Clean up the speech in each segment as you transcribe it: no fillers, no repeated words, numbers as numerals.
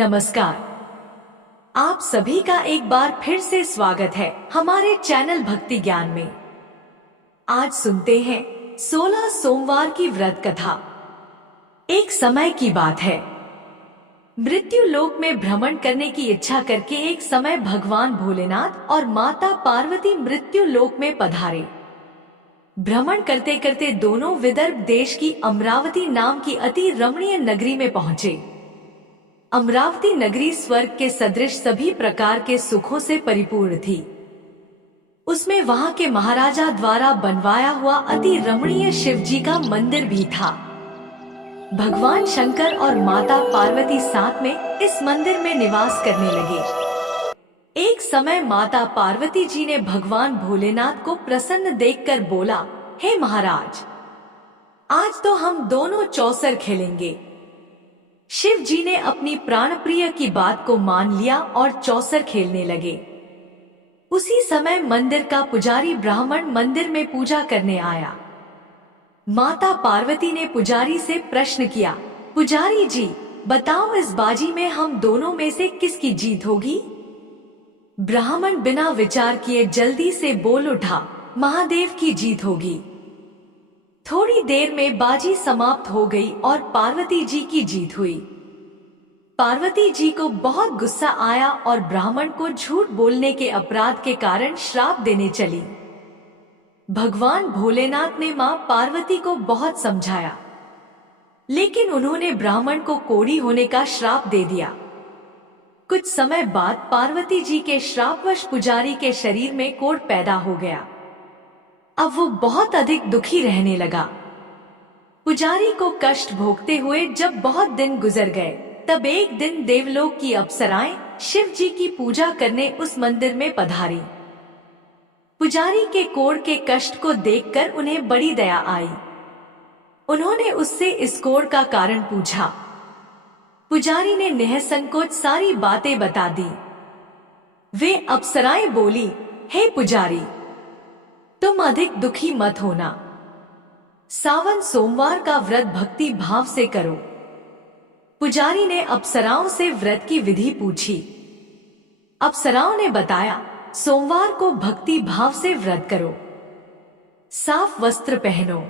नमस्कार। आप सभी का एक बार फिर से स्वागत है हमारे चैनल भक्ति ज्ञान में। आज सुनते हैं 16 सोमवार की व्रत कथा। एक समय की बात है, मृत्यु लोक में भ्रमण करने की इच्छा करके एक समय भगवान भोलेनाथ और माता पार्वती मृत्यु लोक में पधारे। भ्रमण करते करते दोनों विदर्भ देश की अमरावती नाम की अति रमणीय नगरी में पहुँचे। अमरावती नगरी स्वर्ग के सदृश सभी प्रकार के सुखों से परिपूर्ण थी। उसमें वहां के महाराजा द्वारा बनवाया हुआ अति रमणीय शिव जी का मंदिर भी था। भगवान शंकर और माता पार्वती साथ में इस मंदिर में निवास करने लगे। एक समय माता पार्वती जी ने भगवान भोलेनाथ को प्रसन्न देखकर बोला, हे महाराज, आज तो हम दोनों चौसर खेलेंगे। शिव जी ने अपनी प्राणप्रिय की बात को मान लिया और चौसर खेलने लगे। उसी समय मंदिर का पुजारी ब्राह्मण मंदिर में पूजा करने आया। माता पार्वती ने पुजारी से प्रश्न किया, पुजारी जी, बताओ इस बाजी में हम दोनों में से किसकी जीत होगी? ब्राह्मण बिना विचार किए जल्दी से बोल उठा, महादेव की जीत होगी। थोड़ी देर में बाजी समाप्त हो गई और पार्वती जी की जीत हुई। पार्वती जी को बहुत गुस्सा आया और ब्राह्मण को झूठ बोलने के अपराध के कारण श्राप देने चली। भगवान भोलेनाथ ने मां पार्वती को बहुत समझाया, लेकिन उन्होंने ब्राह्मण को कोढ़ी होने का श्राप दे दिया। कुछ समय बाद पार्वती जी के श्रापवश पुजारी के शरीर में कोढ़ पैदा हो गया। अब वो बहुत अधिक दुखी रहने लगा। पुजारी को कष्ट भोगते हुए जब बहुत दिन गुजर गए, तब एक दिन देवलोक की अप्सराएं शिव जी की पूजा करने उस मंदिर में पधारी। पुजारी के कोढ़ के कष्ट को देखकर उन्हें बड़ी दया आई। उन्होंने उससे इस कोढ़ का कारण पूछा। पुजारी ने निःसंकोच सारी बातें बता दी। वे अप्सराएं बोली, हे पुजारी, तुम अधिक दुखी मत होना। सावन सोमवार का व्रत भक्ति भाव से करो। पुजारी ने अप्सराओं से व्रत की विधि पूछी। अप्सराओं ने बताया, सोमवार को भक्ति भाव से व्रत करो, साफ वस्त्र पहनो,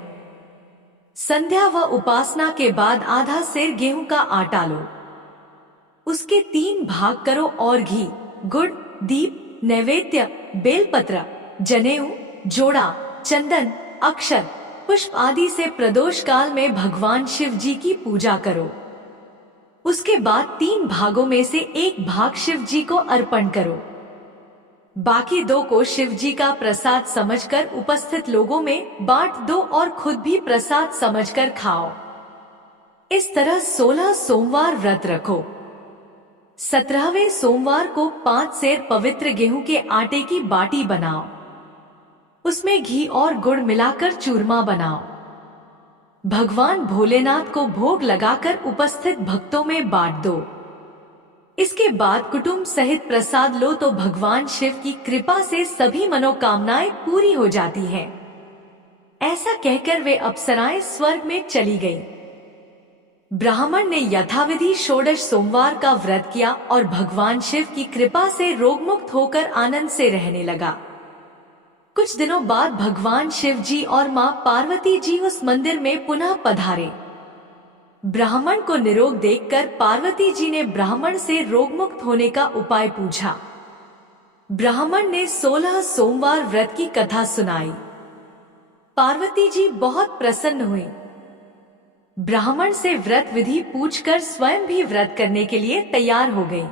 संध्या व उपासना के बाद आधा सेर गेहूं का आटा लो, उसके 3 भाग करो और घी, गुड़, दीप, नैवेद्य, बेलपत्र, जनेऊ, जोड़ा, चंदन, अक्षर, पुष्प आदि से प्रदोष काल में भगवान शिव जी की पूजा करो। उसके बाद 3 भागों में से 1 भाग शिव जी को अर्पण करो। बाकी 2 को शिव जी का प्रसाद समझकर उपस्थित लोगों में बांट दो और खुद भी प्रसाद समझकर खाओ। इस तरह 16 सोमवार व्रत रखो। 17वें सोमवार को 5 सेर पवित्र गेहूं के आटे की बाटी बनाओ, उसमें घी और गुड़ मिलाकर चूरमा बनाओ। भगवान भोलेनाथ को भोग लगाकर उपस्थित भक्तों में बांट दो। इसके बाद कुटुंब सहित प्रसाद लो तो भगवान शिव की कृपा से सभी मनोकामनाएं पूरी हो जाती हैं। ऐसा कहकर वे अप्सराएं स्वर्ग में चली गईं। ब्राह्मण ने यथाविधि 16 सोमवार का व्रत किया और भगवान शिव की कृपा से रोगमुक्त होकर आनंद से रहने लगा। कुछ दिनों बाद भगवान शिव जी और मां पार्वती जी उस मंदिर में पुनः पधारे। ब्राह्मण को निरोग देखकर पार्वती जी ने ब्राह्मण से रोगमुक्त होने का उपाय पूछा। ब्राह्मण ने 16 सोमवार व्रत की कथा सुनाई। पार्वती जी बहुत प्रसन्न हुई। ब्राह्मण से व्रत विधि पूछकर स्वयं भी व्रत करने के लिए तैयार हो गई।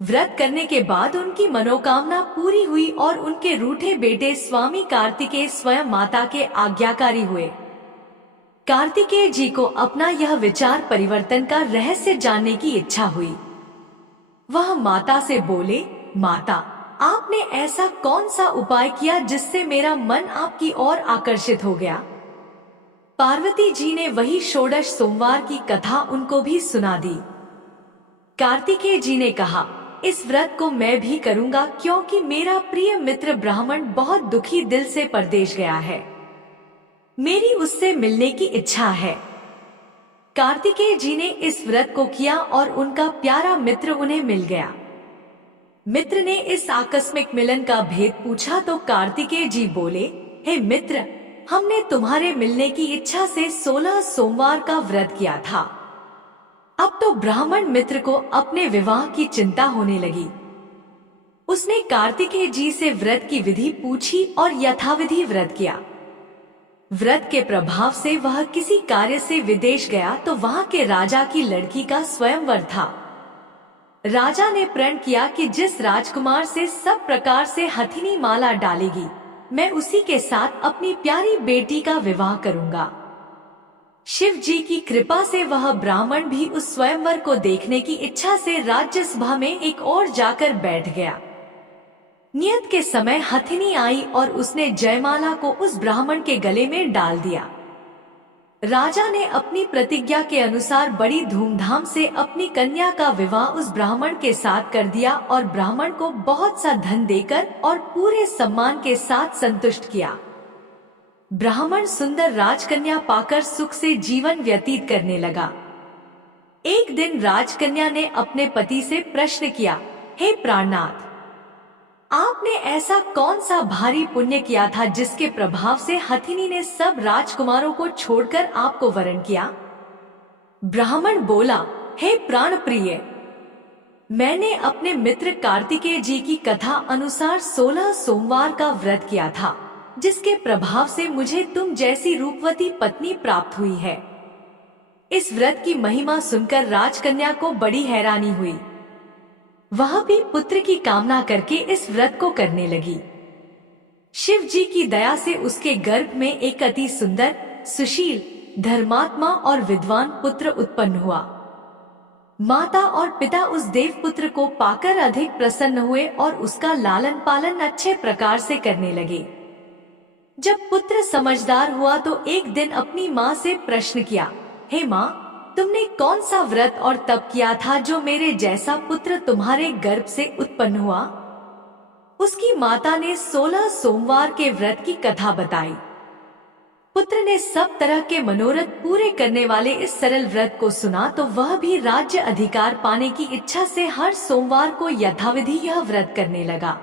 व्रत करने के बाद उनकी मनोकामना पूरी हुई और उनके रूठे बेटे स्वामी कार्तिकेय स्वयं माता के आज्ञाकारी हुए। कार्तिकेय जी को अपना यह विचार परिवर्तन का रहस्य जानने की इच्छा हुई। वह माता से बोले, माता, आपने ऐसा कौन सा उपाय किया जिससे मेरा मन आपकी ओर आकर्षित हो गया? पार्वती जी ने वही 16 सोमवार की कथा उनको भी सुना दी। कार्तिकेय जी ने कहा, इस व्रत को मैं भी करूंगा क्योंकि मेरा प्रिय मित्र ब्राह्मण बहुत दुखी दिल से परदेश गया है। मेरी उससे मिलने की इच्छा है। कार्तिकेय जी ने इस व्रत को किया और उनका प्यारा मित्र उन्हें मिल गया। मित्र ने इस आकस्मिक मिलन का भेद पूछा तो कार्तिकेय जी बोले, हे मित्र, हमने तुम्हारे मिलने की इच्छा से 16 सोमवार का व्रत किया था। अब तो ब्राह्मण मित्र को अपने विवाह की चिंता होने लगी। उसने कार्तिकेय जी से व्रत की विधि पूछी और यथाविधि व्रत किया। व्रत के प्रभाव से वह किसी कार्य से विदेश गया तो वहां के राजा की लड़की का स्वयंवर था। राजा ने प्रण किया कि जिस राजकुमार से सब प्रकार से हथिनी माला डालेगी, मैं उसी के साथ अपनी प्यारी बेटी का विवाह करूंगा। शिव जी की कृपा से वह ब्राह्मण भी उस स्वयंवर को देखने की इच्छा से राज्यसभा में एक ओर जाकर बैठ गया। नियत के समय हथिनी आई और उसने जयमाला को उस ब्राह्मण के गले में डाल दिया। राजा ने अपनी प्रतिज्ञा के अनुसार बड़ी धूमधाम से अपनी कन्या का विवाह उस ब्राह्मण के साथ कर दिया और ब्राह्मण को बहुत सा धन देकर और पूरे सम्मान के साथ संतुष्ट किया। ब्राह्मण सुंदर राजकन्या पाकर सुख से जीवन व्यतीत करने लगा। एक दिन राजकन्या ने अपने पति से प्रश्न किया, हे प्राणनाथ, आपने ऐसा कौन सा भारी पुण्य किया था जिसके प्रभाव से हथिनी ने सब राजकुमारों को छोड़कर आपको वरण किया? ब्राह्मण बोला, हे प्राण प्रिय, मैंने अपने मित्र कार्तिकेय जी की कथा अनुसार 16 सोमवार का व्रत किया था, जिसके प्रभाव से मुझे तुम जैसी रूपवती पत्नी प्राप्त हुई है। इस व्रत की महिमा सुनकर राजकन्या को बड़ी हैरानी हुई। वह भी पुत्र की कामना करके इस व्रत को करने लगी। शिव जी की दया से उसके गर्भ में एक अति सुंदर, सुशील, धर्मात्मा और विद्वान पुत्र उत्पन्न हुआ। माता और पिता उस देव पुत्र को पाकर अधिक प्रसन्न हुए और उसका लालन पालन अच्छे प्रकार से करने लगे। जब पुत्र समझदार हुआ तो एक दिन अपनी माँ से प्रश्न किया, हे माँ, तुमने कौन सा व्रत और तप किया था जो मेरे जैसा पुत्र तुम्हारे गर्भ से उत्पन्न हुआ? उसकी माता ने 16 सोमवार के व्रत की कथा बताई। पुत्र ने सब तरह के मनोरथ पूरे करने वाले इस सरल व्रत को सुना तो वह भी राज्य अधिकार पाने की इच्छा से हर सोमवार को यथाविधि यह व्रत करने लगा।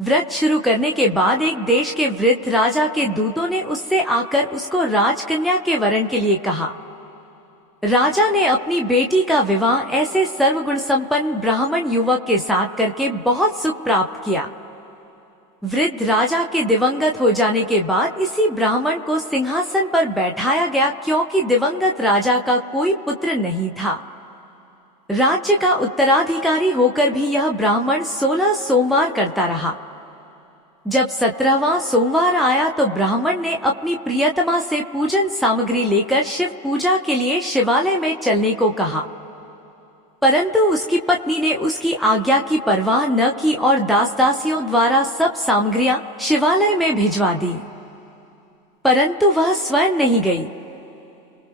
व्रत शुरू करने के बाद एक देश के वृद्ध राजा के दूतों ने उससे आकर उसको राजकन्या के वरण के लिए कहा। राजा ने अपनी बेटी का विवाह ऐसे सर्वगुण संपन्न ब्राह्मण युवक के साथ करके बहुत सुख प्राप्त किया। वृद्ध राजा के दिवंगत हो जाने के बाद इसी ब्राह्मण को सिंहासन पर बैठाया गया, क्योंकि दिवंगत राजा का कोई पुत्र नहीं था। राज्य का उत्तराधिकारी होकर भी यह ब्राह्मण 16 सोमवार करता रहा। जब 17वां सोमवार आया तो ब्राह्मण ने अपनी प्रियतमा से पूजन सामग्री लेकर शिव पूजा के लिए शिवालय में चलने को कहा, परंतु उसकी पत्नी ने उसकी आज्ञा की परवाह न की और दास दासियों द्वारा सब सामग्रियां शिवालय में भिजवा दी, परंतु वह स्वयं नहीं गई।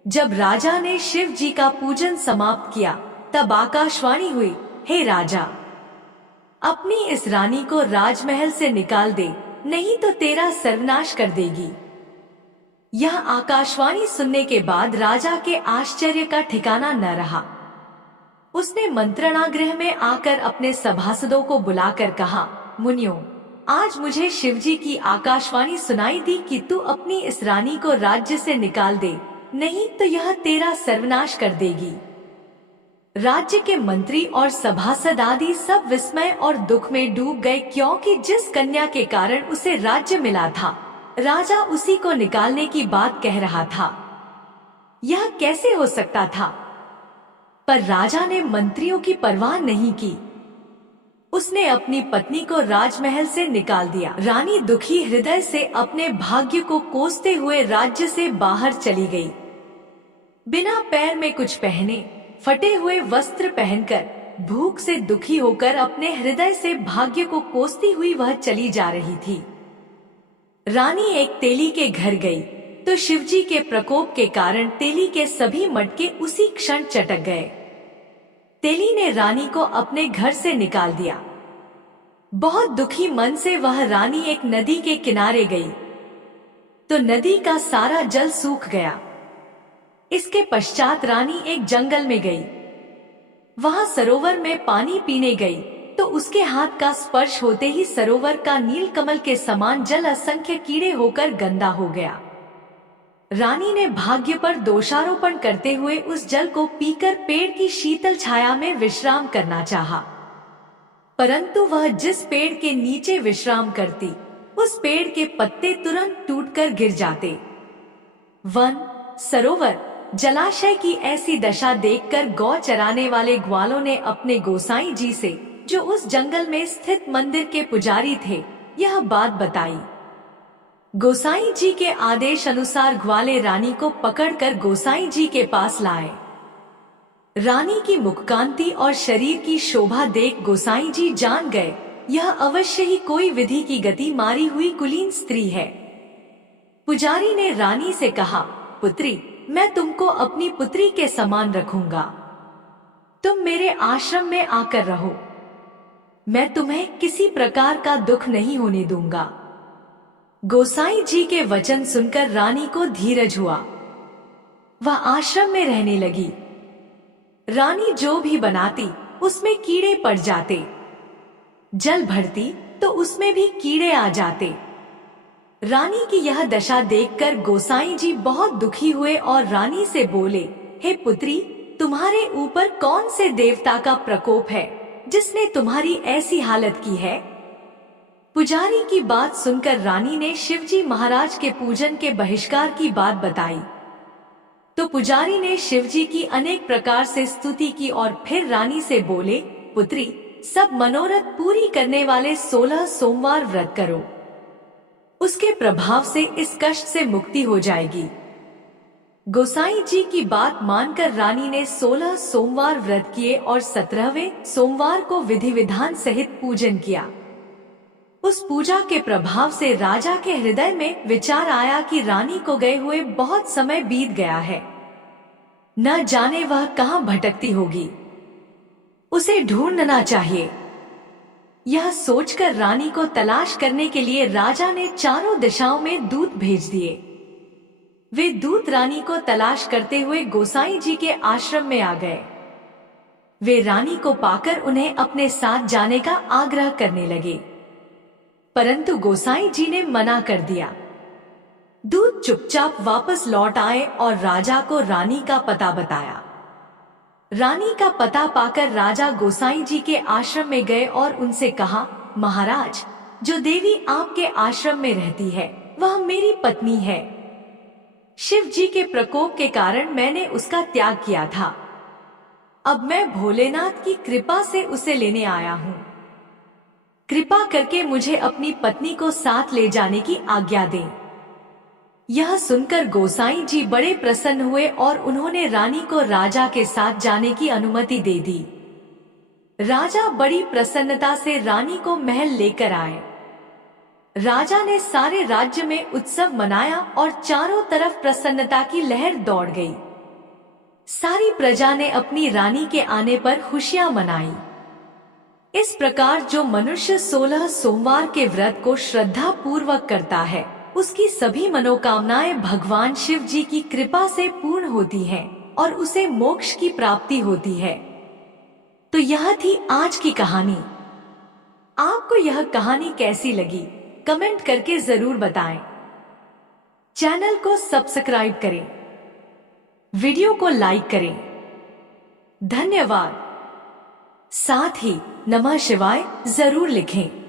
जब राजा ने शिव जी का पूजन समाप्त किया तब आकाशवाणी हुई, हे राजा, अपनी इस रानी को राजमहल से निकाल दे, नहीं तो तेरा सर्वनाश कर देगी। यह आकाशवाणी सुनने के बाद राजा के आश्चर्य का ठिकाना न रहा। उसने मंत्रणागृह में आकर अपने सभासदों को बुलाकर कहा, मुनियों, आज मुझे शिवजी की आकाशवाणी सुनाई दी कि तू अपनी इस रानी को राज्य से निकाल दे, नहीं तो यह तेरा सर्वनाश कर देगी। राज्य के मंत्री और सभासद आदि सब विस्मय और दुख में डूब गए, क्योंकि जिस कन्या के कारण उसे राज्य मिला था, राजा उसी को निकालने की बात कह रहा था। यह कैसे हो सकता था? पर राजा ने मंत्रियों की परवाह नहीं की। उसने अपनी पत्नी को राजमहल से निकाल दिया। रानी दुखी हृदय से अपने भाग्य को कोसते हुए राज्य से बाहर चली गई। बिना पैर में कुछ पहने, फटे हुए वस्त्र पहनकर, भूख से दुखी होकर अपने हृदय से भाग्य को कोसती हुई वह चली जा रही थी। रानी एक तेली के घर गई तो शिवजी के प्रकोप के कारण तेली के सभी मटके उसी क्षण चटक गए। तेली ने रानी को अपने घर से निकाल दिया। बहुत दुखी मन से वह रानी एक नदी के किनारे गई तो नदी का सारा जल सूख गया। इसके पश्चात रानी एक जंगल में गई। वहां सरोवर में पानी पीने गई तो उसके हाथ का स्पर्श होते ही सरोवर का नीलकमल के समान जल असंख्य कीड़े होकर गंदा हो गया। रानी ने भाग्य पर दोषारोपण करते हुए उस जल को पीकर पेड़ की शीतल छाया में विश्राम करना चाहा, परंतु वह जिस पेड़ के नीचे विश्राम करती उस पेड़ के पत्ते तुरंत टूटकर गिर जाते। वन, सरोवर, जलाशय की ऐसी दशा देखकर गौ चराने वाले ग्वालों ने अपने गोसाई जी से, जो उस जंगल में स्थित मंदिर के पुजारी थे, यह बात बताई। गोसाई जी के आदेश अनुसार ग्वाले रानी को पकड़कर गोसाई जी के पास लाए। रानी की मुखकांति और शरीर की शोभा देख गोसाई जी जान गए, यह अवश्य ही कोई विधि की गति मारी हुई कुलीन स्त्री है। पुजारी ने रानी से कहा, पुत्री, मैं तुमको अपनी पुत्री के समान रखूंगा। तुम मेरे आश्रम में आकर रहो। मैं तुम्हें किसी प्रकार का दुख नहीं होने दूंगा। गोसाई जी के वचन सुनकर रानी को धीरज हुआ। वह आश्रम में रहने लगी। रानी जो भी बनाती उसमें कीड़े पड़ जाते, जल भरती तो उसमें भी कीड़े आ जाते। रानी की यह दशा देखकर गोसाई जी बहुत दुखी हुए और रानी से बोले, हे पुत्री, तुम्हारे ऊपर कौन से देवता का प्रकोप है जिसने तुम्हारी ऐसी हालत की है? पुजारी की बात सुनकर रानी ने शिवजी महाराज के पूजन के बहिष्कार की बात बताई। तो पुजारी ने शिवजी की अनेक प्रकार से स्तुति की और फिर रानी से बोले, पुत्री, सब मनोरथ पूरी करने वाले 16 सोमवार व्रत करो, उसके प्रभाव से इस कष्ट से मुक्ति हो जाएगी। गोसाई जी की बात मानकर रानी ने 16 सोमवार व्रत किए और 17वें सोमवार को विधि विधान सहित पूजन किया। उस पूजा के प्रभाव से राजा के हृदय में विचार आया कि रानी को गए हुए बहुत समय बीत गया है, न जाने वह कहां भटकती होगी, उसे ढूंढना चाहिए। यह सोचकर रानी को तलाश करने के लिए राजा ने चारों दिशाओं में दूत भेज दिए। वे दूत रानी को तलाश करते हुए गोसाई जी के आश्रम में आ गए। वे रानी को पाकर उन्हें अपने साथ जाने का आग्रह करने लगे, परंतु गोसाई जी ने मना कर दिया। दूत चुपचाप वापस लौट आए और राजा को रानी का पता बताया। रानी का पता पाकर राजा गोसाई जी के आश्रम में गए और उनसे कहा, महाराज, जो देवी आपके आश्रम में रहती है वह मेरी पत्नी है। शिव जी के प्रकोप के कारण मैंने उसका त्याग किया था। अब मैं भोलेनाथ की कृपा से उसे लेने आया हूँ। कृपा करके मुझे अपनी पत्नी को साथ ले जाने की आज्ञा दें। यह सुनकर गोसाई जी बड़े प्रसन्न हुए और उन्होंने रानी को राजा के साथ जाने की अनुमति दे दी। राजा बड़ी प्रसन्नता से रानी को महल लेकर आए। राजा ने सारे राज्य में उत्सव मनाया और चारों तरफ प्रसन्नता की लहर दौड़ गई। सारी प्रजा ने अपनी रानी के आने पर खुशियां मनाई। इस प्रकार जो मनुष्य 16 सोमवार के व्रत को श्रद्धा पूर्वक करता है, उसकी सभी मनोकामनाएं भगवान शिव जी की कृपा से पूर्ण होती हैं और उसे मोक्ष की प्राप्ति होती है। तो यह थी आज की कहानी। आपको यह कहानी कैसी लगी कमेंट करके जरूर बताएं। चैनल को सब्सक्राइब करें, वीडियो को लाइक करें। धन्यवाद। साथ ही नमः शिवाय जरूर लिखें।